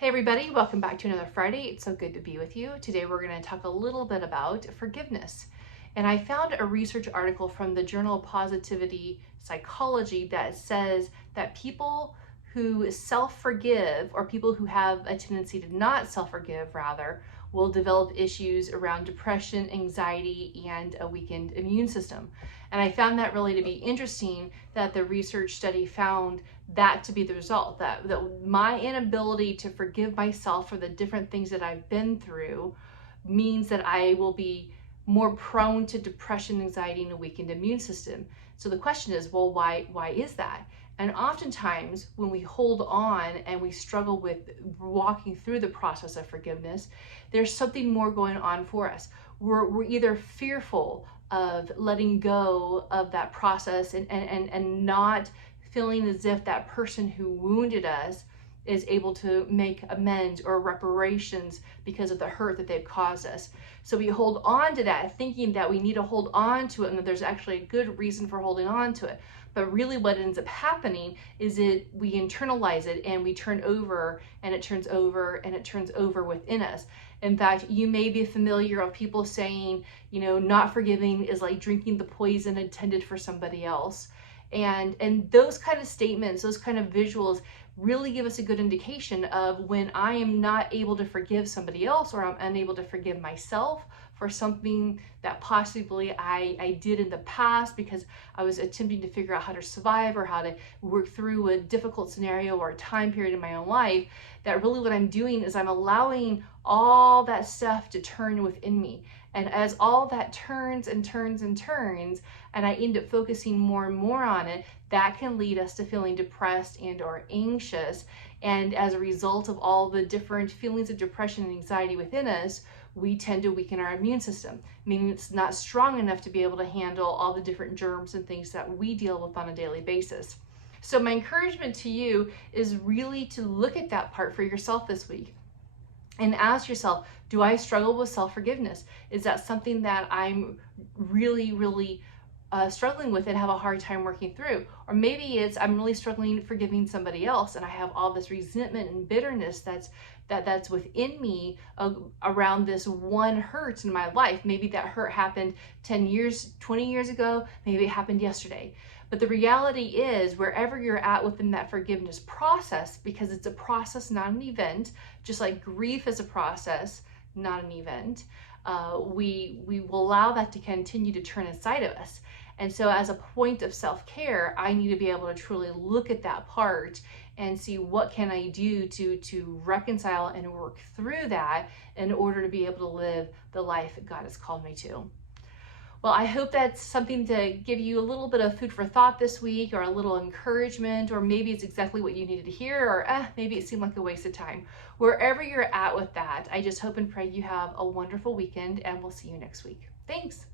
Hey everybody, welcome back to another Friday. It's so good to be with you. Today we're going to talk a little bit about forgiveness. And I found a research article from the Journal of Positivity Psychology that says that people who self-forgive, or people who have a tendency to not self-forgive rather, will develop issues around depression, anxiety, and a weakened immune system. And I found that really to be interesting, that the research study found that to be the result, that my inability to forgive myself for the different things that I've been through means that I will be more prone to depression, anxiety, and a weakened immune system. So the question is, well, why is that? And oftentimes when we hold on and we struggle with walking through the process of forgiveness, there's something more going on for us. We're either fearful of letting go of that process and not feeling as if that person who wounded us is able to make amends or reparations because of the hurt that they've caused us. So we hold on to that thinking that we need to hold on to it and that there's actually a good reason for holding on to it. But really what ends up happening is we internalize it and we turn over, and it turns over and it turns over within us. In fact, you may be familiar of people saying, not forgiving is like drinking the poison intended for somebody else. And those kind of statements, those kind of visuals really give us a good indication of when I am not able to forgive somebody else, or I'm unable to forgive myself for something that possibly I did in the past because I was attempting to figure out how to survive or how to work through a difficult scenario or a time period in my own life. That really what I'm doing is I'm allowing all that stuff to turn within me. And as all that turns and turns and turns, and I end up focusing more and more on it, that can lead us to feeling depressed and or anxious. And as a result of all the different feelings of depression and anxiety within us, we tend to weaken our immune system, meaning it's not strong enough to be able to handle all the different germs and things that we deal with on a daily basis. So my encouragement to you is really to look at that part for yourself this week and ask yourself, do I struggle with self-forgiveness? Is that something that I'm really struggling with and have a hard time working through? Or maybe it's I'm really struggling forgiving somebody else and I have all this resentment and bitterness that's within me around this one hurt in my life. Maybe that hurt happened 10 years, 20 years ago, maybe it happened yesterday. But the reality is, wherever you're at within that forgiveness process, because it's a process, not an event, just like grief is a process, not an event, we will allow that to continue to turn inside of us. And so as a point of self-care, I need to be able to truly look at that part and see what can I do to reconcile and work through that in order to be able to live the life that God has called me to. Well, I hope that's something to give you a little bit of food for thought this week, or a little encouragement, or maybe it's exactly what you needed to hear, or maybe it seemed like a waste of time. Wherever you're at with that, I just hope and pray you have a wonderful weekend, and we'll see you next week. Thanks.